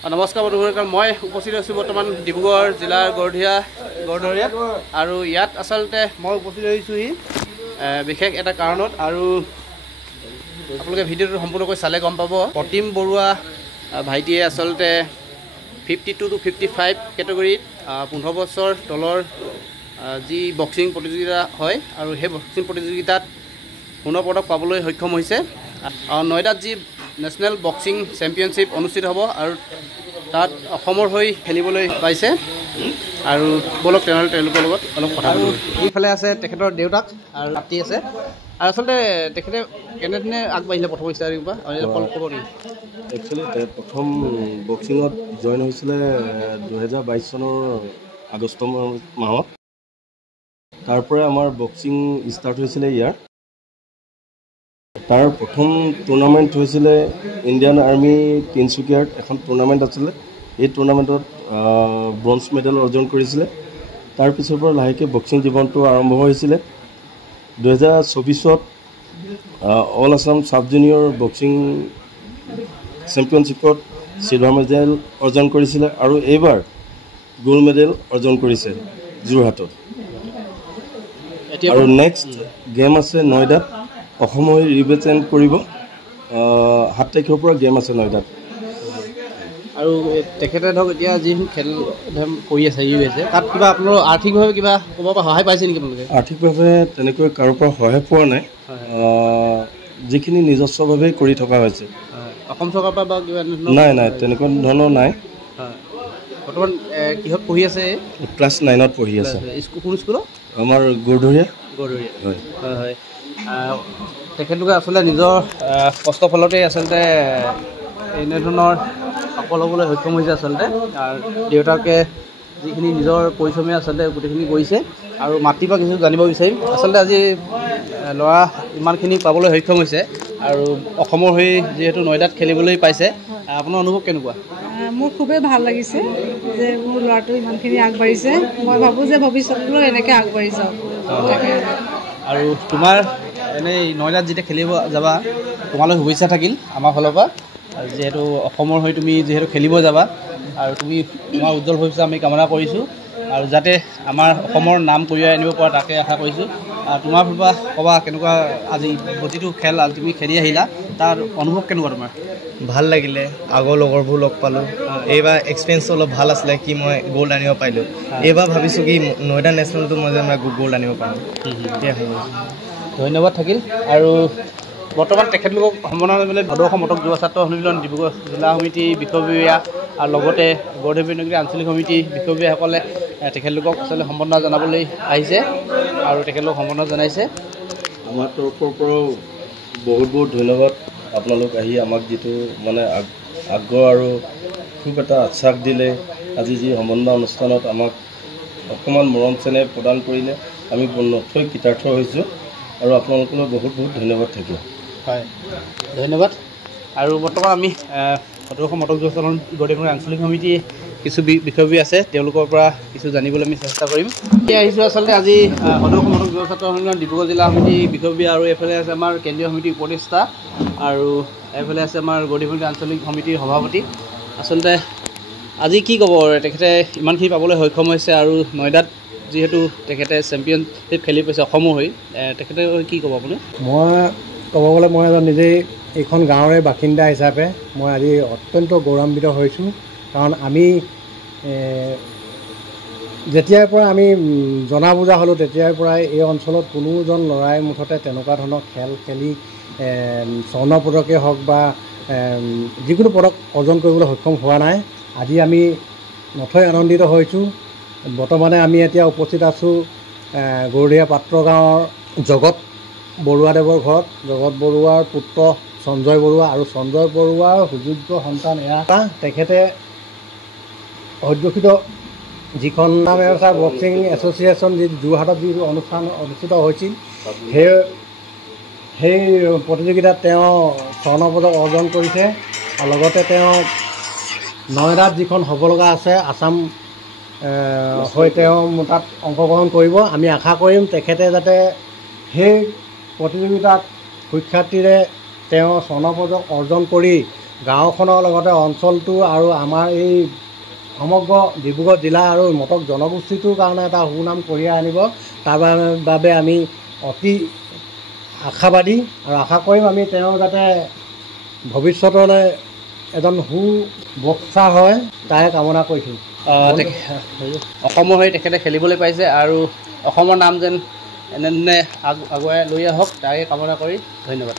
নমস্কাৰ বন্ধুসকল, মই উপস্থিত আছোঁ বৰ্তমান ডিব্ৰুগড় জিলাৰ গড়ধৰীয়াত আৰু ইয়াত আচলতে মই উপস্থিত হৈছোঁহি বিশেষ এটা কাৰণত। আৰু আপোনালোকে ভিডিঅ'টো সম্পূৰ্ণকৈ চালে গম পাব। প্ৰতিম বৰুৱা ভাইটিয়ে আচলতে 52 to 55 কেটেগৰীত 15 বছৰ তলৰ যি বক্সিং প্ৰতিযোগিতা হয় আৰু সেই বক্সিং প্ৰতিযোগিতাত সোণৰ পদক পাবলৈ সক্ষম হৈছে। নয়দাত যি নেশ্যনেল বক্সিং চেম্পিয়নশ্বিপ অনুষ্ঠিত হ'ব আৰু তাত অসমৰ হৈ খেলিবলৈ পাইছে। আৰু বলক তেনেহ'লে তেওঁলোকৰ লগত অলপ কথা পাতোঁ। এইফালে আছে তেখেতৰ দেউতাক আৰু নাতি আছে। আৰু আচলতে তেখেতে কেনেধৰণে আগবাঢ়িলে প্ৰথম ষ্টাৰ্টিং পৰা ক'ব নেকি? একচুৱেলি প্ৰথম বক্সিঙত জইন হৈছিলে 2022 চনৰ আগষ্ট মাহত। তাৰ পৰা আমাৰ বক্সিং ষ্টাৰ্ট হৈছিলে ইয়াৰ। তাৰ প্ৰথম টুৰ্ণামেণ্ট হৈছিলে ইণ্ডিয়ান আৰ্মি তিনিচুকীয়াত এখন টুৰ্ণামেণ্ট আছিলে। এই টুৰ্ণামেণ্টত ব্ৰঞ্জ মেডেল অৰ্জন কৰিছিলে। তাৰপিছৰ পৰা লাহেকৈ বক্সিং জীৱনটো আৰম্ভ হৈছিলে। 2024ত all Assam sub junior boxing চেম্পিয়নশ্বিপত চিলভাৰ মেডেল অৰ্জন কৰিছিলে আৰু এইবাৰ গ'ল্ড মেডেল অৰ্জন কৰিছে যোৰহাটত। আৰু নেক্সট গেম আছে নয়দাত, অসম হৈ ৰিপ্ৰেজেণ্ট কৰিব। 7 তাৰিখৰ পৰা গেম আছে নয়দাত। আৰু তেখেতে ধৰক এতিয়া যিখিনি খেল কৰি আছে তাত কিবা আপোনালোকৰ আৰ্থিকভাৱে কিবা ক'ব পৰা সহায় পাইছে নেকি আপোনালোকে? আৰ্থিকভাৱে তেনেকৈ কাৰোৰ পৰা সহায় পোৱা নাই। যিখিনি নিজস্বভাৱে কৰি থকা হৈছে। অসম চৰকাৰৰ পৰা বা কিবা নাই তেনেকুৱা ধৰণৰ নাই। বৰ্তমান কিহত পঢ়ি আছে? ক্লাছ 9ত পঢ়ি আছে। কোন স্কুলত? আমাৰ গড়ধৰীয়া। হয় হয়। তেখেতলোকে আচলতে নিজৰ কষ্টৰ ফলতে আচলতে এনেধৰণৰ সফল হ'বলৈ সক্ষম হৈছে আচলতে। আৰু দেউতাকে যিখিনি নিজৰ পৰিশ্ৰমে আচলতে গোটেইখিনি কৰিছে। আৰু মাতৃৰ পৰা কিছু জানিব বিচাৰিম, আচলতে আজি ল'ৰা ইমানখিনি পাবলৈ সক্ষম হৈছে আৰু অসমৰ হৈ যিহেতু নয়দাত খেলিবলৈ পাইছে, আপোনাৰ অনুভৱ কেনেকুৱা? মোৰ খুবেই ভাল লাগিছে যে মোৰ ল'ৰাটো ইমানখিনি আগবাঢ়িছে। মই ভাবোঁ যে ভৱিষ্যতলৈ এনেকৈ আগবাঢ়ি যাওক। আৰু তোমাৰ এনেই নয়দাত যেতিয়া খেলিব যাবা, তোমালৈ শুভেচ্ছা থাকিল আমাৰ ফালৰ পৰা। যিহেতু অসমৰ হৈ তুমি যিহেতু খেলিব যাবা আৰু তুমি তোমাৰ উজ্জ্বল ভৱিষ্যত আমি কামনা কৰিছোঁ। আৰু যাতে আমাৰ অসমৰ নাম কঢ়িয়াই আনিব পৰা তাকে আশা কৰিছোঁ। তোমাৰ ফালৰ পৰা ক'বা কেনেকুৱা আজি প্ৰতিটো খেল আজি তুমি খেলি আহিলা, তাৰ অনুভৱ কেনেকুৱা তোমাৰ? ভাল লাগিলে, আগৰ লগৰবোৰ লগ পালোঁ। এইবাৰ এক্সপিৰিয়েঞ্চটো অলপ ভাল আছিলে কি মই গ'ল্ড আনিব পাৰিলোঁ। এইবাৰ ভাবিছোঁ কি নয়দা নেশ্যনেলটো মই যেন গ'ল্ড আনিব পাৰোঁ। ধন্যবাদ থাকিল। আৰু বৰ্তমান তেখেতলোকক সম্বোধন কৰিবলৈ সদৌ মটক যুৱ ছাত্ৰ সন্মিলন ডিব্ৰুগড় জিলা সমিতি বিষয়ববীয়া আৰু লগতে গড়ধৰী নগৰী আঞ্চলিক সমিতি বিষয়ববীয়াসকলে তেখেতলোকক আচলতে সম্বৰ্ধনা জনাবলৈ আহিছে আৰু তেখেতলোকক সম্বৰ্ধনা জনাইছে। আমাৰ তৰফৰ পৰাও বহুত ধন্যবাদ। আপোনালোক আহি আমাক যিটো মানে আগ্ৰহ আৰু খুব এটা আশ্বাস দিলে, আজি যি সম্বৰ্ধনা অনুষ্ঠানত আমাক অকণমান মৰম চেনেহ প্ৰদান কৰিলে, আমি নথৈ কৃতাৰ্থ হৈছোঁ আৰু আপোনালোকলৈ বহুত ধন্যবাদ থাকিল। হয়, ধন্যবাদ। আৰু বৰ্তমান আমি সদৌ মটক যুৱ ছাত্ৰ গড়ধৰী আঞ্চলিক সমিতি কিছু বিষয়ববী আছে, তেওঁলোকৰ পৰা কিছু জানিবলৈ আমি চেষ্টা কৰিম। এতিয়া আহিছোঁ আচলতে আজি সদৌ মটক যুৱ ছাত্ৰ সন্মিলন ডিব্ৰুগড় জিলা সমিতি বিষয়ববী, আৰু এইফালে আছে আমাৰ কেন্দ্ৰীয় সমিতিৰ উপদেষ্টা আৰু এইফালে আছে আমাৰ গড়ধৰী আঞ্চলিক সমিতিৰ সভাপতি। আচলতে আজি কি ক'ব, তেখেতে ইমানখিনি পাবলৈ সক্ষম হৈছে আৰু নয়দাত যিহেতু তেখেতে চেম্পিয়নশ্বিপ খেলি পাইছে অসমৰ হৈ, তেখেতে কি ক'ব আপুনি? মই ক'ব গ'লে মই এজন নিজেই এইখন গাঁৱৰে বাসিন্দা হিচাপে মই আজি অত্যন্ত গৌৰৱান্বিত হৈছোঁ। কাৰণ আমি যেতিয়াৰ পৰা আমি জনা বুজা হ'লোঁ তেতিয়াৰ পৰাই এই অঞ্চলত কোনোজন ল'ৰাই মুঠতে তেনেকুৱা ধৰণৰ খেল খেলি স্বৰ্ণ পদকেই হওক বা যিকোনো পদক অৰ্জন কৰিবলৈ সক্ষম হোৱা নাই। আজি আমি নথৈ আনন্দিত হৈছোঁ। বৰ্তমানে আমি এতিয়া উপস্থিত আছোঁ গড়ধৰীয়া পাত্ৰ গাঁৱৰ জগত বৰুৱাদেৱৰ ঘৰত। জগত বৰুৱাৰ পুত্ৰ সঞ্জয় বৰুৱা আৰু সঞ্জয় বৰুৱাৰ সুযোগ্য সন্তান এয়া। তেখেতে অধ্যক্ষিত যিখন বক্সিং এছ'চিয়েশ্যন যি যোৰহাটত যি অনুষ্ঠান অনুষ্ঠিত হৈছিল, সেই প্ৰতিযোগিতাত তেওঁ স্বৰ্ণ পদক অৰ্জন কৰিছে। আৰু লগতে তেওঁ নয়দাত যিখন হ'ব লগা আছে আছাম হৈ তেওঁ তাত অংশগ্ৰহণ কৰিব। আমি আশা কৰিম তেখেতে যাতে সেই প্ৰতিযোগিতাত সুখ্যাতিৰে তেওঁ স্বৰ্ণ পদক অৰ্জন কৰি গাঁওখনৰ লগতে অঞ্চলটো আৰু আমাৰ এই সমগ্ৰ ডিব্ৰুগড় জিলা আৰু মটক জনগোষ্ঠীটোৰ কাৰণে এটা সুনাম কঢ়িয়াই আনিব। তাৰ বাবে আমি অতি আশাবাদী আৰু আশা কৰিম আমি তেওঁ যাতে ভৱিষ্যতলৈ এজন সুবক্তা হয় তাৰে কামনা কৰিছোঁ। অসমৰ হৈ তেখেতে খেলিবলৈ পাইছে আৰু অসমৰ নাম যেন এনেধৰণে আগুৱাই লৈ আহক তাৰে কামনা কৰি ধন্যবাদ।